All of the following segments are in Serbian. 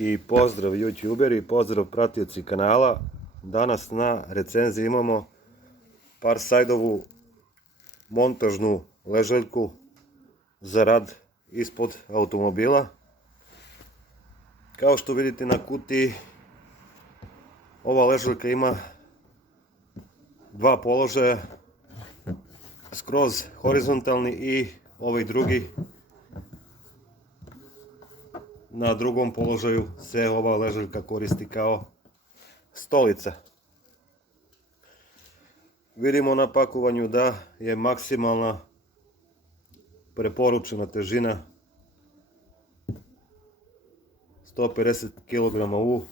I pozdrav youtuberi, pozdrav pratioci kanala. Danas na recenziji imamo Parsajdovu montažnu ležaljku za rad ispod automobila. Kao što vidite na kutiji, ova ležaljka ima dva položaja, skroz horizontalni i ovaj drugi. Na drugom položaju se ova ležaljka koristi kao stolica. Vidimo na pakovanju da je maksimalna preporučena težina 150 kg u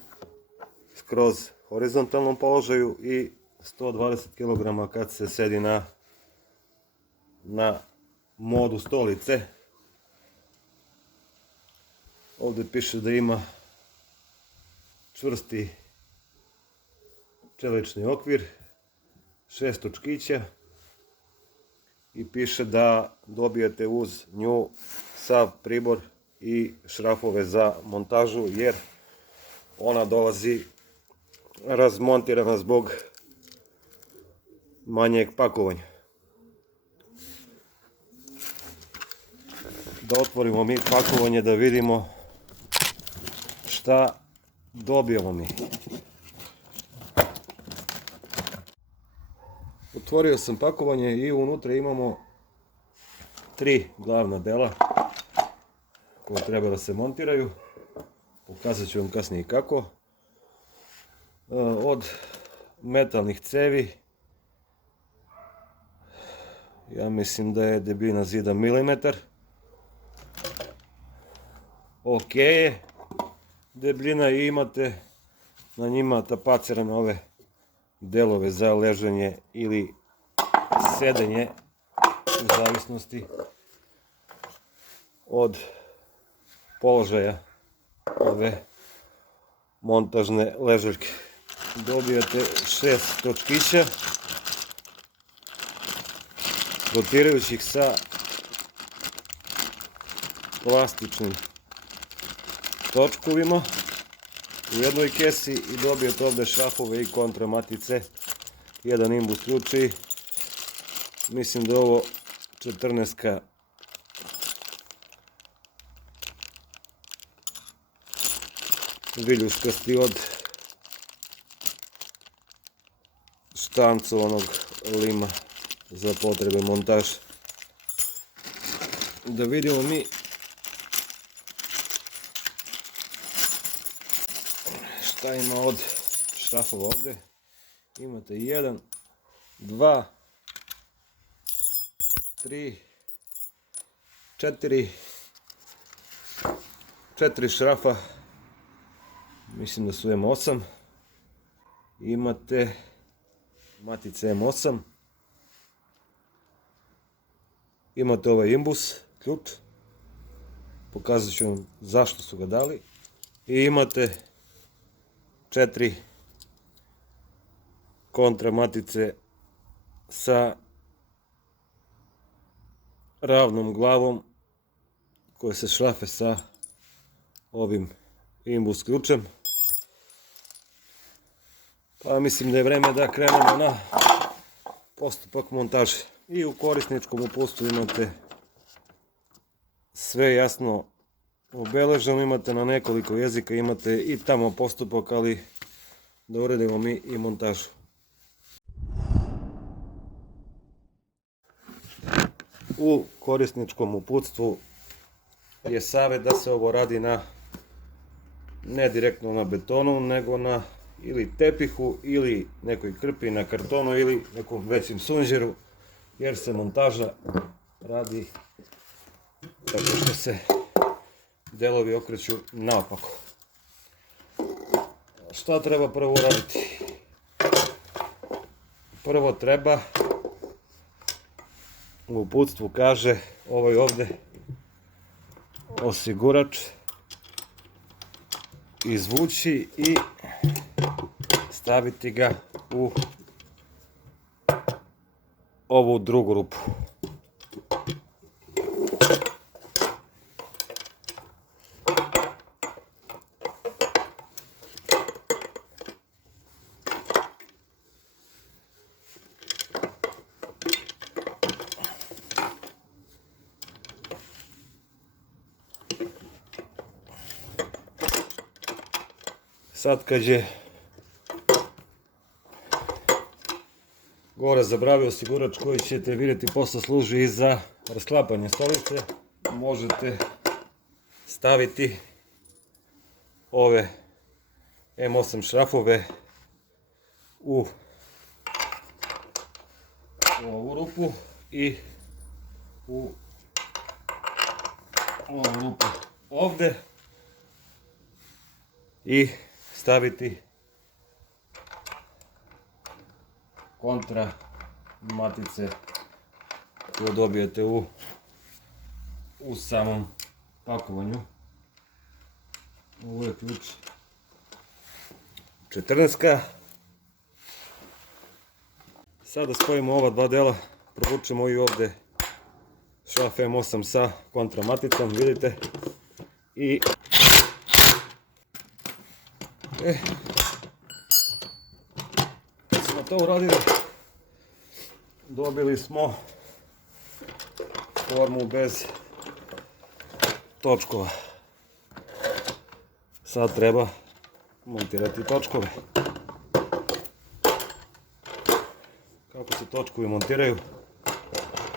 skroz horizontalnom položaju i 120 kg kad se sedi na modu stolice. Ovdje piše da ima čvrsti čelični okvir, 6 točkića i piše da dobijete uz nju sav pribor i šrafove za montažu, jer ona dolazi razmontirana zbog manjeg pakovanja. Da otvorimo mi pakovanje da vidimo šta dobijemo mi. Otvorio sam pakovanje i unutra imamo 3 glavna dela koje treba da se montiraju. Pokazat ću vam kasnije kako. Od metalnih cevi, ja mislim da je debljina zida milimetar. Ok je debljina i imate na njima tapacirane ove delove za ležanje ili sedenje u zavisnosti od položaja ove montažne ležaljke. Dobijate 6 točkića rotirajućih sa plastičnim točkovima u jednoj kesi i dobijete ovdje šrafove i kontramatice, jedan imbus ključi. Mislim da je ovo 14 viljuškasti od štancovanog lima za potrebe montaže. Da vidimo mi šta ima od šrafova ovdje. Imate 1, 2, 3, 4 šrafa, mislim da su M8. Imate matice M8. Imate ovaj imbus ključ, pokazat ću vam zašto su ga dali. I imate 4 kontramatice sa ravnom glavom koje se šrafe sa ovim imbus ključem. Pa mislim da je vreme da krenemo na postupak montaže. I u korisničkom uputstvu imate sve jasno obeleženo, imate na nekoliko jezika, imate i tamo postupak, ali da uredimo mi i montažu. U korisničkom uputstvu je savjet da se ovo radi ne direktno na betonu, nego na ili tepihu ili nekoj krpi, na kartonu ili nekom većem sunđeru, jer se montaža radi tako što se delovi okreću naopako. Šta treba prvo uraditi? Prvo treba, u uputstvu kaže, ovaj ovdje osigurač izvući i staviti ga u ovu drugu rupu. Sad kad je gore zabravio osigurač koji ćete vidjeti posle služi i za rasklapanje stolice, možete staviti ove M8 šrafove u ovu rupu i u ovu rupu ovdje i staviti kontra matice koju dobijete u samom pakovanju. Ovo je ključ 14. Sada spojimo ova dva dela, provučemo i ovdje šraf M8 sa kontra maticom, vidite, i kad smo to uradili, dobili smo formu bez točkova. Sad treba montirati točkove. Kako se točkovi montiraju?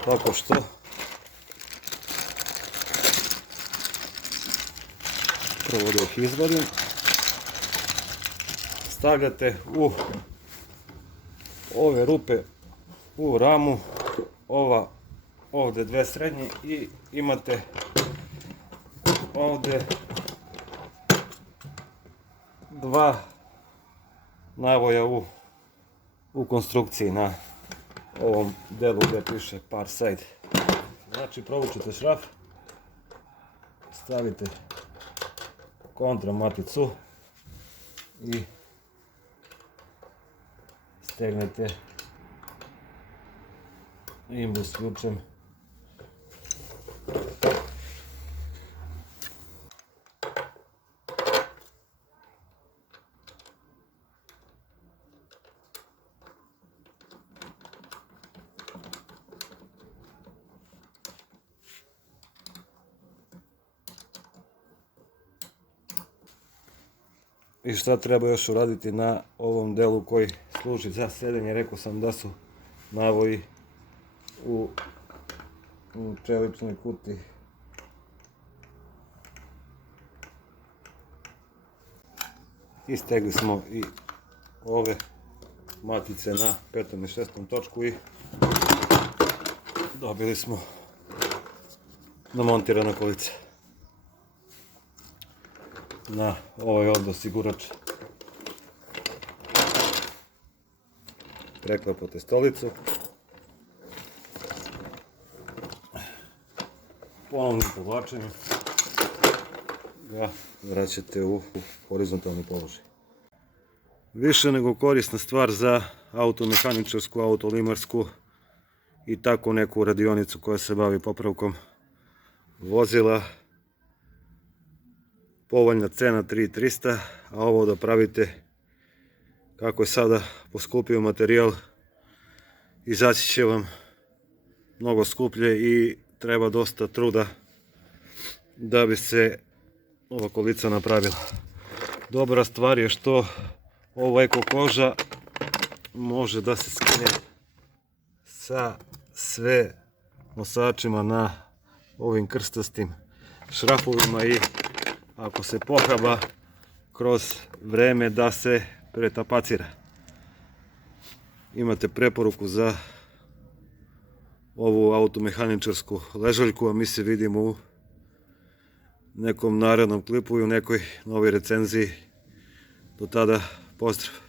Tako što prvo da ih izvadim, stavljate u ove rupe u ramu, ovdje dve srednje i imate ovdje dva navoja u konstrukciji na ovom delu gdje piše par side. Znači provučete šraf, stavite kontra maticu i stegnete imbus ključem. I šta treba još uraditi na ovom delu koji služi za sedenje? Rekao sam da su navoji u čeličnoj kuti. Istegli smo i ove matice na 5. i 6. točku i dobili smo namontirana kolica. Na ovaj ovdje osigurač preklapate stolicu, ponovnim povlačenjem ga vraćate u horizontalni položaj. Više nego korisna stvar za automehaničarsku, autolimarsku i tako neku radionicu koja se bavi popravkom vozila. Povoljna cena 3300, a ovo da pravite kako je sada poskupio materijal, izaći će vam mnogo skuplje i treba dosta truda da bi se ova kolica napravila. Dobra stvar je što ova eko koža može da se skine sa sve nosačima na ovim krstastim šrafovima i ako se pohaba kroz vreme da se pretapacira. Imate preporuku za ovu automehaničarsku ležaljku, a mi se vidimo u nekom narednom klipu i u nekoj novoj recenziji. Do tada, pozdrav!